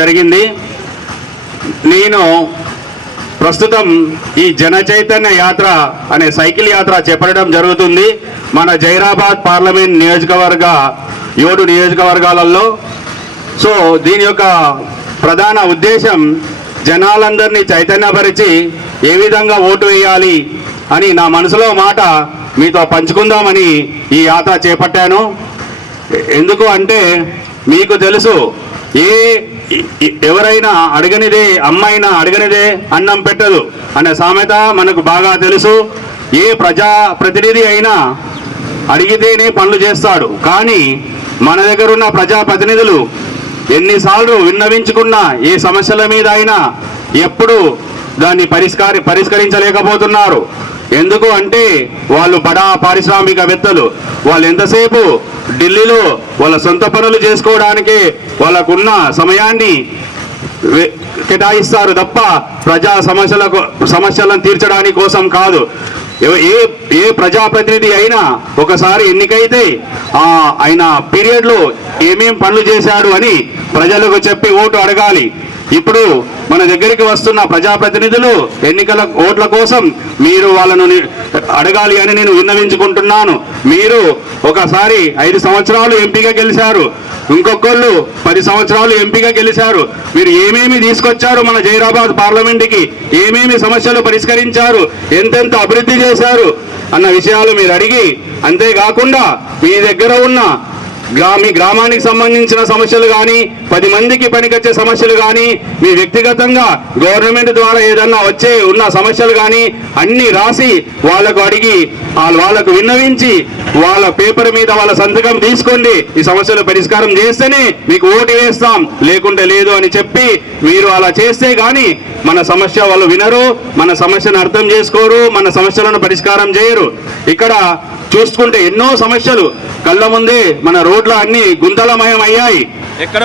జరిగింది. నేను ప్రస్తుతం ఈ జన చైతన్య యాత్ర అనే సైకిల్ యాత్ర చేపట్టడం జరుగుతుంది మన జైరాబాద్ పార్లమెంట్ నియోజకవర్గ 7 నియోజకవర్గాలలో. సో దీని యొక్క ప్రధాన ఉద్దేశం జనాలందరినీ చైతన్యపరిచి ఏ విధంగా ఓటు వేయాలి అని నా మనసులో మాట మీతో పంచుకుందామని ఈ యాత్ర చేపట్టాను. ఎందుకు అంటే మీకు తెలుసు, ఎవరైనా అడగనిదే అమ్మైనా అడగనిదే అన్నం పెట్టదు అనే సామెత మనకు బాగా తెలుసు. ఏ ప్రజాప్రతినిధి అయినా అడిగితేనే పనులు చేస్తాడు. కానీ మన దగ్గర ఉన్న ప్రజాప్రతినిధులు ఎన్నిసార్లు విన్నవించుకున్నా ఏ సమస్యల మీద అయినా ఎప్పుడు దాన్ని పరిష్కరించలేకపోతున్నారు. ఎందుకు అంటే వాళ్ళు బడా పారిశ్రామికవేత్తలు. వాళ్ళు ఎంతసేపు ఢిల్లీలో వాళ్ళ సొంత పనులు చేసుకోవడానికి వాళ్ళకున్న సమయాన్ని కేటాయిస్తారు తప్ప ప్రజా సమస్యలను తీర్చడానికి కోసం కాదు. ఏ ప్రజాప్రతినిధి అయినా ఒకసారి ఎన్నికైతే ఆయన పీరియడ్లో ఏమేం పనులు చేశాడు అని ప్రజలకు చెప్పి ఓటు అడగాలి. ఇప్పుడు మన దగ్గరికి వస్తున్న ప్రజాప్రతినిధులు ఎన్నికల ఓట్ల కోసం మీరు వాళ్ళను అడగాలి అని నేను విన్నవించుకుంటున్నాను. మీరు ఒకసారి 5 సంవత్సరాలు ఎంపీగా గెలిచారు, ఇంకొకళ్ళు 10 సంవత్సరాలు ఎంపీగా గెలిచారు. మీరు ఏమేమి తీసుకొచ్చారు మన జైరాబాద్ పార్లమెంట్కి, ఏమేమి సమస్యలు పరిష్కరించారు, ఎంతెంత అభివృద్ధి చేశారు అన్న విషయాలు మీరు అడిగి, అంతేకాకుండా మీ దగ్గర ఉన్న మీ గ్రామానికి సంబంధించిన సమస్యలు కానీ 10 మందికి పనికొచ్చే సమస్యలు కానీ మీ వ్యక్తిగతంగా గవర్నమెంట్ ద్వారా ఏదన్నా ఉన్న సమస్యలు కానీ అన్నీ రాసి వాళ్ళకు అడిగి వాళ్ళకు విన్నవించి వాళ్ళ పేపర్ మీద వాళ్ళ సంతకం తీసుకోండి, ఈ సమస్యలు పరిష్కారం చేస్తేనే మీకు ఓటు వేస్తాం, లేకుంటే లేదు అని చెప్పి మీరు అలా చేస్తే కానీ మన సమస్య వాళ్ళు వినరు, మన సమస్యను అర్థం చేసుకోరు, మన సమస్యలను పరిష్కారం చేయరు. ఇక్కడ చూసుకుంటే ఎన్నో సమస్యలు కళ్ళ ముందే మన రోడ్లు అన్ని గుంతలమయం అయ్యాయి. ఎక్కడ